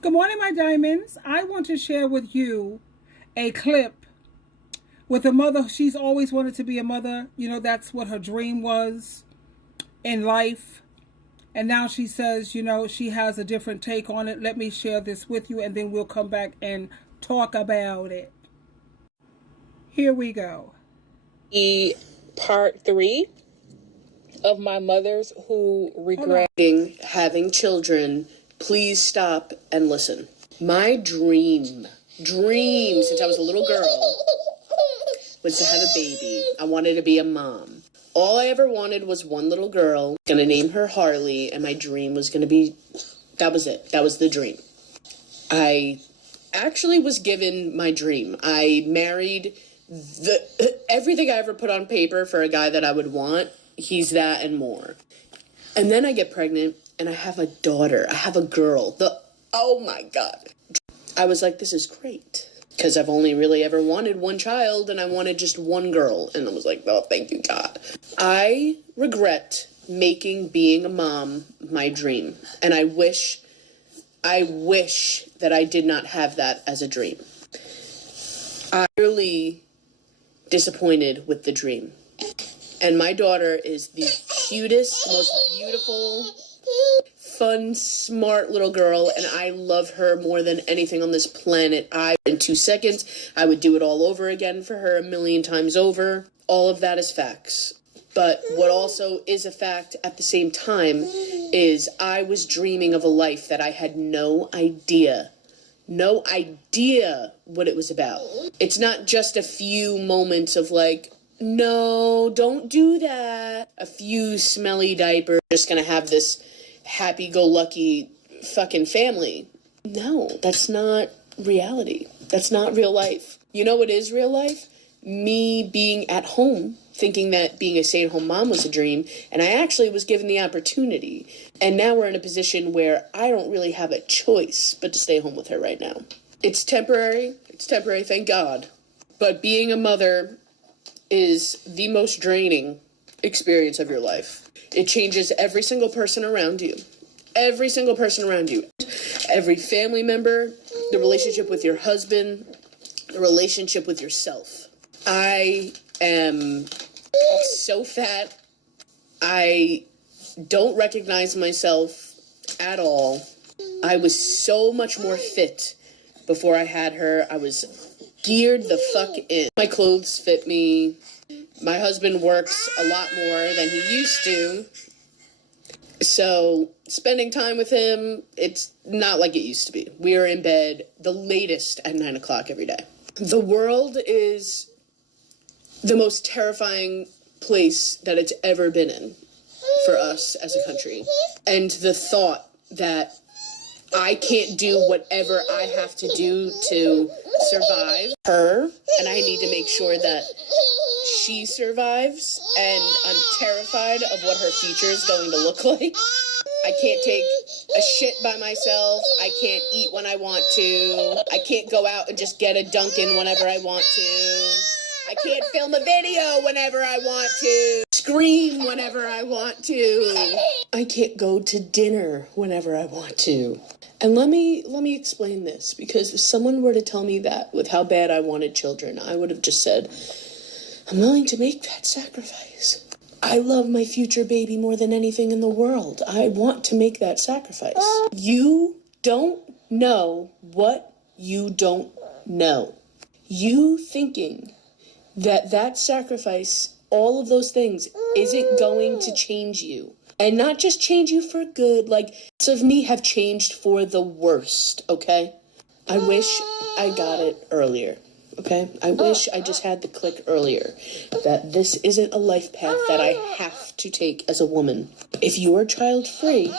Good morning, my diamonds. I want to share with you a clip with a mother. She's always wanted to be a mother. You know, that's what her dream was in life. And now she says, she has a different take on it. Let me share this with you, and then we'll come back and talk about it. Here we go. Part 3 of my mothers who regretting having children. Please stop and listen. My dream since I was a little girl was to have a baby. I wanted to be a mom. All I ever wanted was one little girl. Gonna name her Harley, and my dream was gonna be, that was it. That was the dream. I actually was given my dream. I married everything I ever put on paper for a guy that I would want. He's that and more. And then I get pregnant and I have a daughter. I have a girl. Oh my God. I was like, this is great. Because I've only really ever wanted one child, and I wanted just one girl. And I was like, oh, thank you, God. I regret making being a mom my dream. And I wish that I did not have that as a dream. I'm really disappointed with the dream. And my daughter is the cutest, most beautiful, fun, smart little girl, and I love her more than anything on this planet. In 2 seconds, I would do it all over again for her 1,000,000 times over. All of that is facts. But what also is a fact at the same time is I was dreaming of a life that I had no idea what it was about. It's not just a few moments of like, no, don't do that. A few smelly diapers, just gonna have this happy-go-lucky fucking family. No, that's not reality. That's not real life. You know what is real life? Me being at home, thinking that being a stay-at-home mom was a dream, and I actually was given the opportunity. And now we're in a position where I don't really have a choice but to stay home with her right now. It's temporary, thank God. But being a mother is the most draining experience of your life. It changes every single person around you. Every single person around you. Every family member, the relationship with your husband, the relationship with yourself. I am so fat. I don't recognize myself at all. I was so much more fit before I had her. I was geared the fuck in. My clothes fit me. My husband works a lot more than he used to. So spending time with him, it's not like it used to be. We are in bed the latest at 9 o'clock every day. The world is the most terrifying place that it's ever been in for us as a country. And the thought that I can't do whatever I have to do to survive her, and I need to make sure that she survives, and I'm terrified of what her future is going to look like. I can't take a shit by myself. I can't eat when I want to. I can't go out and just get a Dunkin' whenever I want to. I can't film a video whenever I want to. Scream whenever I want to. I can't go to dinner whenever I want to. And let me explain this, because if someone were to tell me that with how bad I wanted children, I would have just said, I'm willing to make that sacrifice. I love my future baby more than anything in the world. I want to make that sacrifice. You don't know what you don't know. You thinking that sacrifice, all of those things, isn't going to change you. And not just change you for good, like, some of me have changed for the worst, okay? I wish I got it earlier, okay? I wish I just had the click earlier that this isn't a life path that I have to take as a woman. If you're child-free,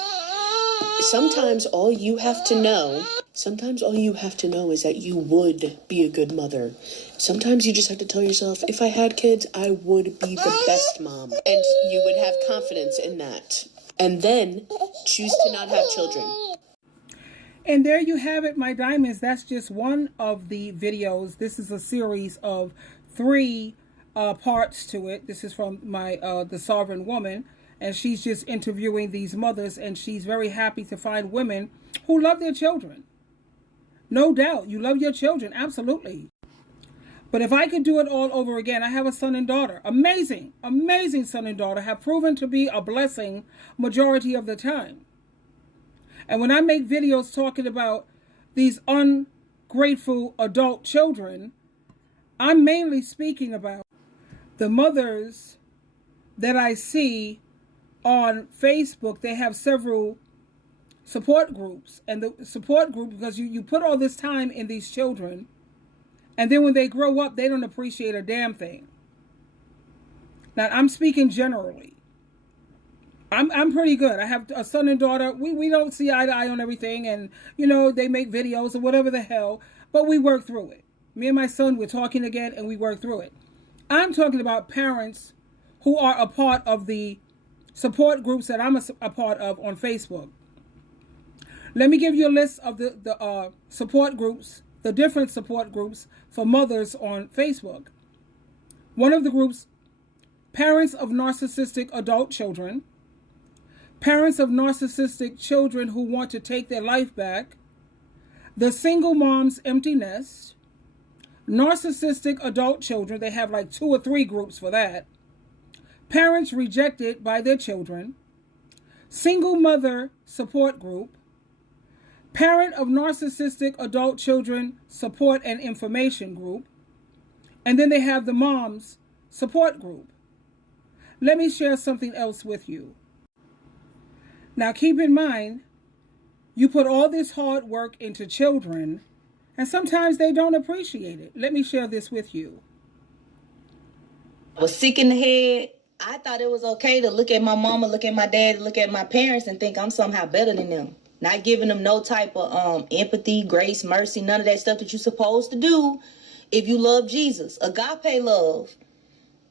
sometimes all you have to know is that you would be a good mother. Sometimes you just have to tell yourself, if I had kids, I would be the best mom. And you would have confidence in that. And then choose to not have children. And there you have it, my diamonds. That's just one of the videos. This is a series of 3 parts to it. This is from my The Sovereign Woman. And she's just interviewing these mothers, and she's very happy to find women who love their children. No doubt, you love your children, absolutely. But if I could do it all over again, I have a son and daughter. Amazing, amazing son and daughter, have proven to be a blessing majority of the time. And when I make videos talking about these ungrateful adult children, I'm mainly speaking about the mothers that I see on Facebook. They have several support groups. And the support group, because you put all this time in these children, and then when they grow up, they don't appreciate a damn thing. Now, I'm speaking generally. I'm pretty good. I have a son and daughter. We don't see eye to eye on everything. And, they make videos or whatever the hell. But we work through it. Me and my son, we're talking again, and we work through it. I'm talking about parents who are a part of the support groups that I'm a part of on Facebook. Let me give you a list of the support groups, the different support groups for mothers on Facebook. One of the groups, parents of narcissistic adult children, parents of narcissistic children who want to take their life back, the single mom's empty nest, narcissistic adult children, they have like 2 or 3 groups for that, parents rejected by their children, single mother support group, parent of narcissistic adult children support and information group, and then they have the mom's support group. Let me share something else with you. Now keep in mind, you put all this hard work into children, and sometimes they don't appreciate it. Let me share this with you. I was sick in the head. I thought it was okay to look at my mama, look at my dad, look at my parents and think I'm somehow better than them. Not giving them no type of empathy, grace, mercy, none of that stuff that you're supposed to do if you love Jesus. Agape love.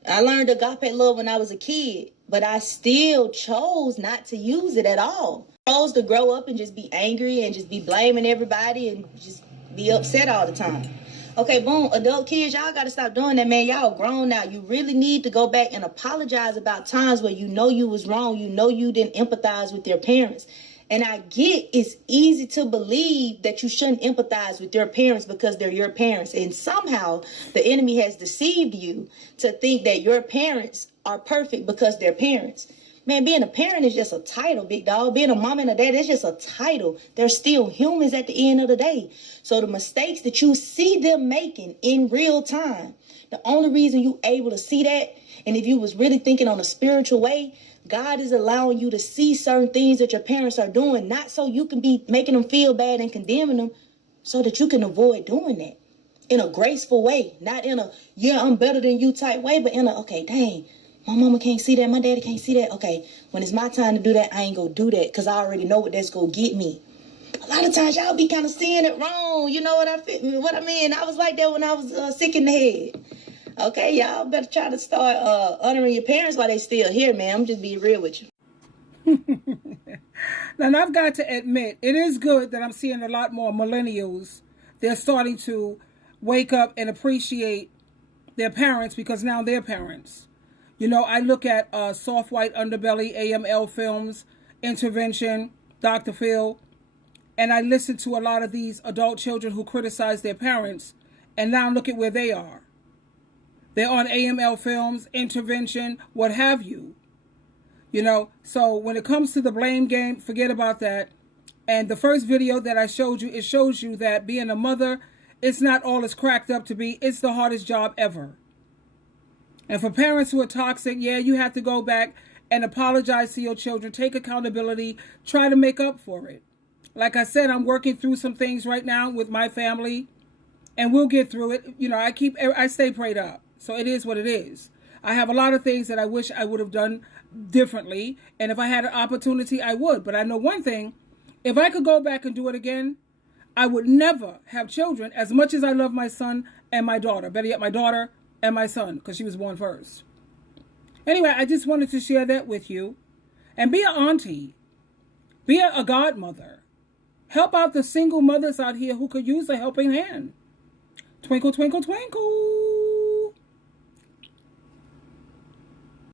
I learned agape love when I was a kid, but I still chose not to use it at all. I chose to grow up and just be angry and just be blaming everybody and just be upset all the time. Okay, boom, adult kids, y'all got to stop doing that, man. Y'all grown now. You really need to go back and apologize about times where you know you was wrong. You know you didn't empathize with your parents. And I get it's easy to believe that you shouldn't empathize with your parents because they're your parents. And somehow the enemy has deceived you to think that your parents are perfect because they're parents. Man, being a parent is just a title, big dog. Being a mom and a dad is just a title. They're still humans at the end of the day. So the mistakes that you see them making in real time, the only reason you able to see that, and if you was really thinking on a spiritual way, God is allowing you to see certain things that your parents are doing, not so you can be making them feel bad and condemning them, so that you can avoid doing that in a graceful way, not in a, yeah, I'm better than you type way, but in a, okay, dang, my mama can't see that, my daddy can't see that. Okay, when it's my time to do that, I ain't gonna do that because I already know what that's gonna get me. A lot of times y'all be kind of seeing it wrong. You know what I mean? I was like that when I was sick in the head. Okay, y'all better try to start honoring your parents while they still here, man. I'm just being real with you. Now, I've got to admit, it is good that I'm seeing a lot more millennials. They're starting to wake up and appreciate their parents because now they're parents. I look at Soft White Underbelly, AML Films, Intervention, Dr. Phil, and I listen to a lot of these adult children who criticize their parents, and now look at where they are. They're on AML Films, Intervention, what have you. So when it comes to the blame game, forget about that. And the first video that I showed you, it shows you that being a mother, it's not all it's cracked up to be. It's the hardest job ever. And for parents who are toxic, yeah, you have to go back and apologize to your children, take accountability, try to make up for it. Like I said, I'm working through some things right now with my family, and we'll get through it. I stay prayed up. So it is what it is. I have a lot of things that I wish I would have done differently. And if I had an opportunity, I would. But I know one thing. If I could go back and do it again, I would never have children as much as I love my son and my daughter. Better yet, my daughter and my son, because she was born first. Anyway, I just wanted to share that with you. And be an auntie. Be a godmother. Help out the single mothers out here who could use a helping hand. Twinkle, twinkle, twinkle.